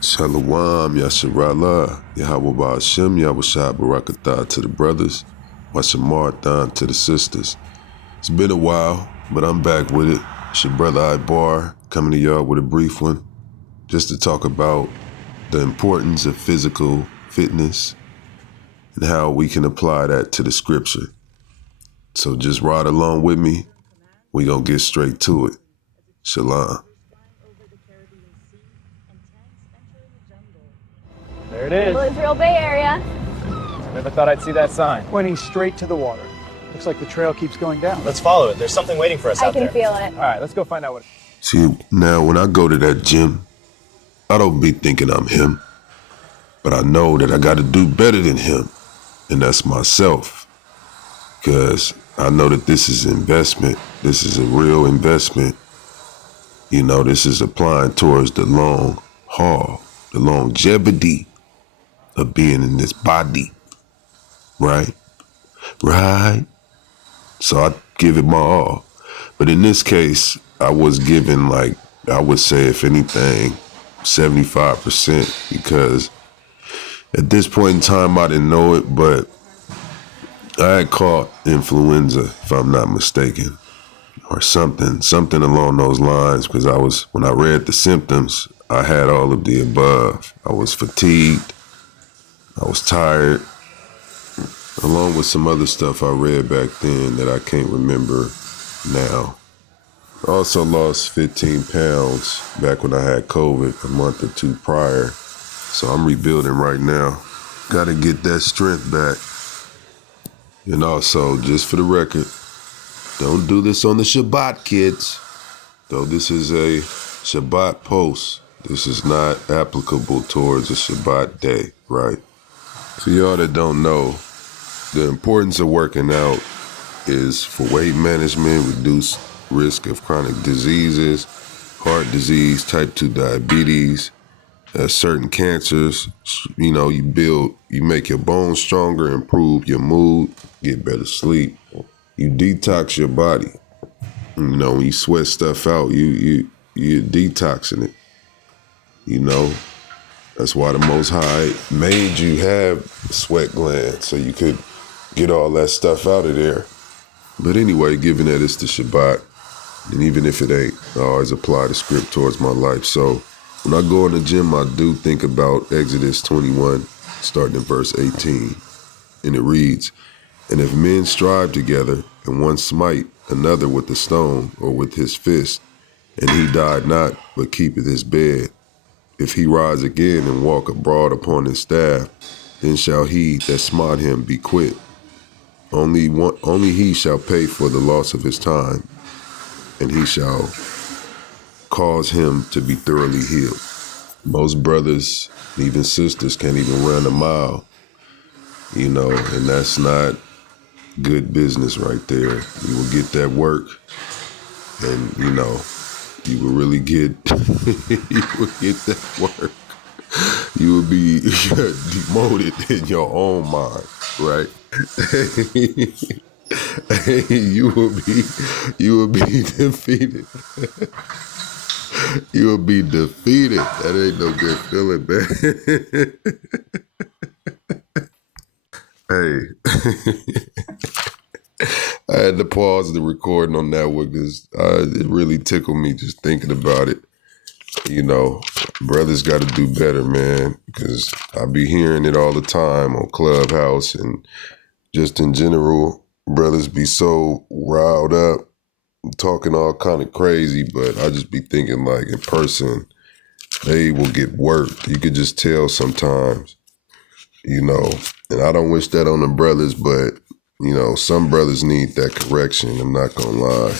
Shalom, Yasharallah, Yahweh Hashem, Yahushua Barakatah to the brothers, Washamarthan to the sisters. It's been a while, but I'm back with it. It's your brother Ibar coming to y'all with a brief one, just to talk about the importance of physical fitness and how we can apply that to the scripture. So just ride along with me. We gonna get straight to it. Shalom. There it is. Israel Bay Area. Never thought I'd see that sign. Pointing straight to the water. Looks like the trail keeps going down. Let's follow it. There's something waiting for us I out there. can feel it. All right, let's go find out what. See, now when I go to that gym, I don't be thinking I'm him, but I know that I got to do better than him, and that's myself, because I know that this is investment. This is a real investment. You know, this is applying towards the long haul, the longevity of being in this body, right? Right? So I give it my all. But in this case, I was given, like, I would say, if anything, 75%, because at this point in time, I didn't know it, but I had caught influenza, if I'm not mistaken, or something along those lines, because when I read the symptoms, I had all of the above. I was fatigued, I was tired, along with some other stuff I read back then that I can't remember now. I also lost 15 pounds back when I had COVID a month or two prior. So I'm rebuilding right now. Got to get that strength back. And also, just for the record, don't do this on the Shabbat, kids. Though this is a Shabbat post, this is not applicable towards a Shabbat day, right? For y'all that don't know, the importance of working out is for weight management, reduce risk of chronic diseases, heart disease, type 2 diabetes, certain cancers. You know, you make your bones stronger, improve your mood, get better sleep. You detox your body. You know, when you sweat stuff out, you're detoxing it. You know, that's why the Most High made you have sweat glands, so you could get all that stuff out of there. But anyway, given that it's the Shabbat, and even if it ain't, I always apply the script towards my life. So when I go in the gym, I do think about Exodus 21, starting in verse 18. And it reads, "And if men strive together, and one smite another with a stone or with his fist, and he died not, but keepeth his bed, if he rise again and walk abroad upon his staff, then shall he that smote him be quit. Only he shall pay for the loss of his time, and he shall cause him to be thoroughly healed." Most brothers, even sisters, can't even run a mile, you know, and that's not good business right there. You will get that work, and, you know, you will really get, you will get that work. You will be demoted in your own mind, right? You will be defeated. You will be defeated. That ain't no good feeling, man. Hey, I had to pause the recording on that one because it really tickled me just thinking about it. You know, brothers got to do better, man, because I be hearing it all the time on Clubhouse and just in general. Brothers be so riled up, talking all kind of crazy, but I just be thinking, like, in person, they will get worked. You could just tell sometimes, you know, and I don't wish that on the brothers, but, you know, some brothers need that correction. I'm not gonna lie.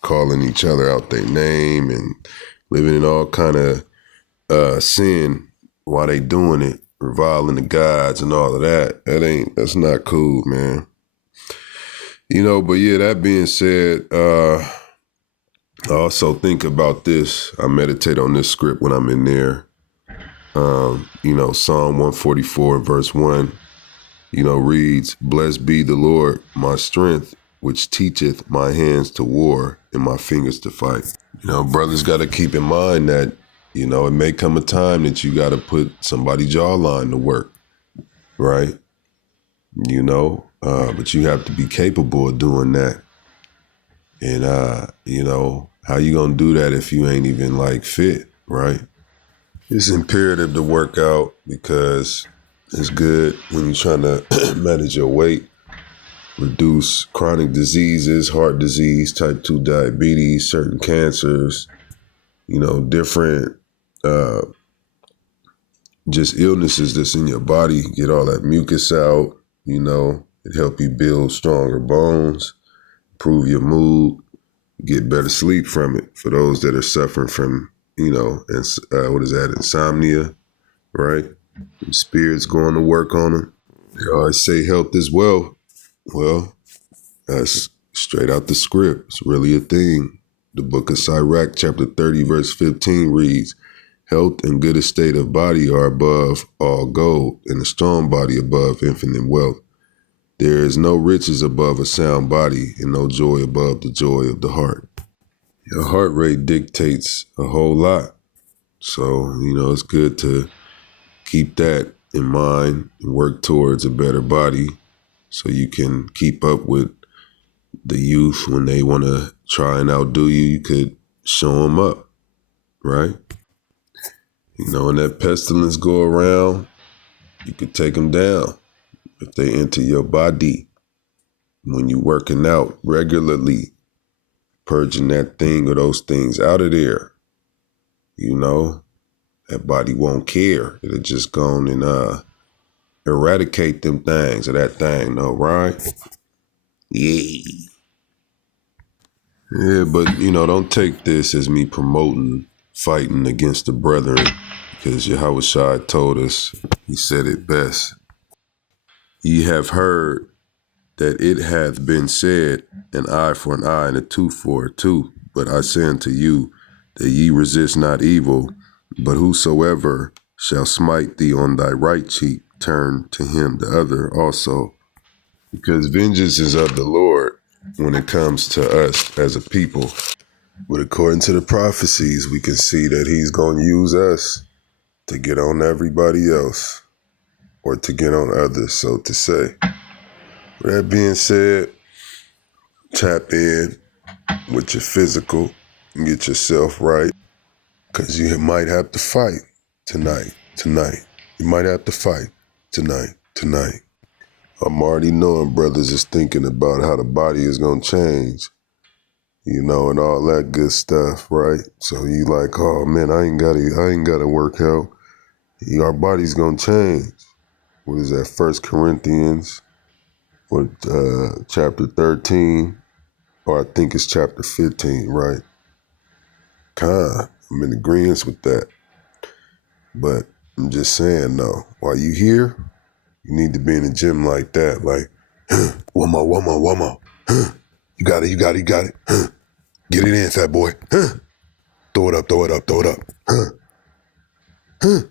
Calling each other out their name and living in all kind of sin while they doing it, reviling the gods and all of that. That's not cool, man. You know, but yeah, that being said, I also think about this. I meditate on this script when I'm in there. You know, Psalm 144 verse 1, you know, reads, "Blessed be the Lord, my strength, which teacheth my hands to war and my fingers to fight." You know, brothers got to keep in mind that You know, it may come a time that you got to put somebody's jawline to work, right? You know, but you have to be capable of doing that. And, you know, how you going to do that if you ain't even like fit, right? It's imperative to work out because it's good when you're trying to manage your weight, reduce chronic diseases, heart disease, type 2 diabetes, certain cancers, you know, different just illnesses that's in your body, get all that mucus out, you know, it help you build stronger bones, improve your mood, get better sleep from it for those that are suffering from, you know, insomnia, right? Spirits going to work on them. They always say health is wealth. Well, that's straight out the script. It's really a thing. The book of Sirach, chapter 30, verse 15 reads, health and good estate of body are above all gold, and a strong body above infinite wealth. There is no riches above a sound body, and no joy above the joy of the heart. Your heart rate dictates a whole lot. So, you know, it's good to keep that in mind and work towards a better body so you can keep up with the youth when they want to try and outdo you. You could show them up, right? You know, when that pestilence go around, you could take them down if they enter your body. When you working out regularly, purging that thing or those things out of there, you know, that body won't care. It'll just go on and eradicate them things or that thing, no, right? Yeah. Yeah, but, you know, don't take this as me promoting fighting against the brethren, because Yahushua told us, he said it best. Ye have heard that it hath been said, an eye for an eye and a tooth for a tooth. But I say unto you that ye resist not evil, but whosoever shall smite thee on thy right cheek, turn to him the other also. Because vengeance is of the Lord when it comes to us as a people. But according to the prophecies, we can see that he's going to use us to get on everybody else, or to get on others, so to say. With that being said, tap in with your physical and get yourself right, because you might have to fight tonight. You might have to fight tonight. I'm already knowing brothers is thinking about how the body is going to change, you know, and all that good stuff, right? So you like, oh man, I ain't got to work out. Our body's going to change. What is that? 1 Corinthians, chapter 13, or I think it's chapter 15, right? I'm in agreement with that. But I'm just saying, though, while you here, you need to be in the gym like that, like, one more. You got it. Get it in, fat boy. Throw it up.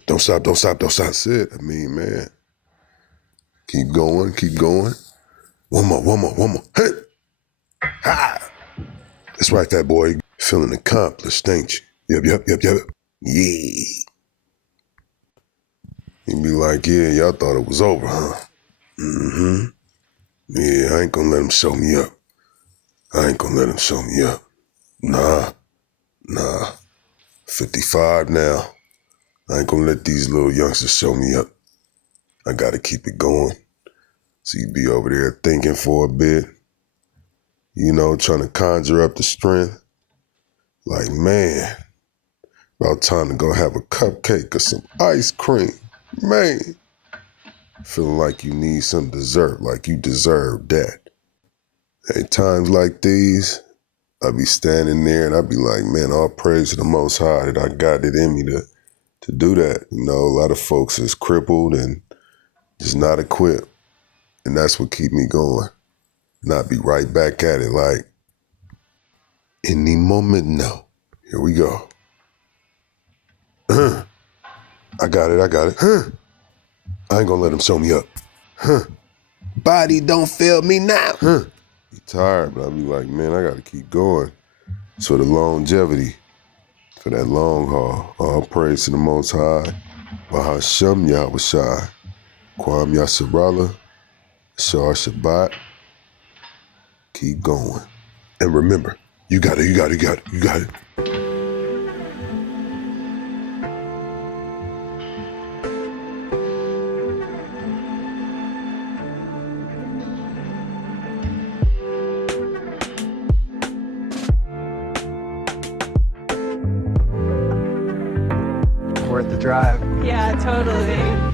Don't stop. That's it. I mean, man, keep going. One more. Hey! Ha! That's right, that boy. Feeling accomplished, ain't you? Yep. Yeah. He'd be like, yeah, y'all thought it was over, huh? Mm-hmm. Yeah, I ain't gonna let him show me up. Nah. 55 now. I ain't gonna let these little youngsters show me up. I gotta keep it going. So you be over there thinking for a bit, you know, trying to conjure up the strength. Like, man, about time to go have a cupcake or some ice cream. Man, feeling like you need some dessert, like you deserve that. At times like these, I be standing there and I be like, man, all praise to the Most High that I got it in me to do that. You know, a lot of folks is crippled and just not equipped. And that's what keep me going. And I be right back at it like, any moment now. Here we go. I got it. I ain't gonna let him show me up. Body don't fail me now. Be tired, but I be like, man, I gotta keep going. So the longevity, for that long haul. All praise to the Most High. Bahashem Yahushai. Kwam Yasharala. Shar Shabbat. Keep going. And remember, you got it, you got it, you got it, you got it. Worth the drive. Yeah, totally.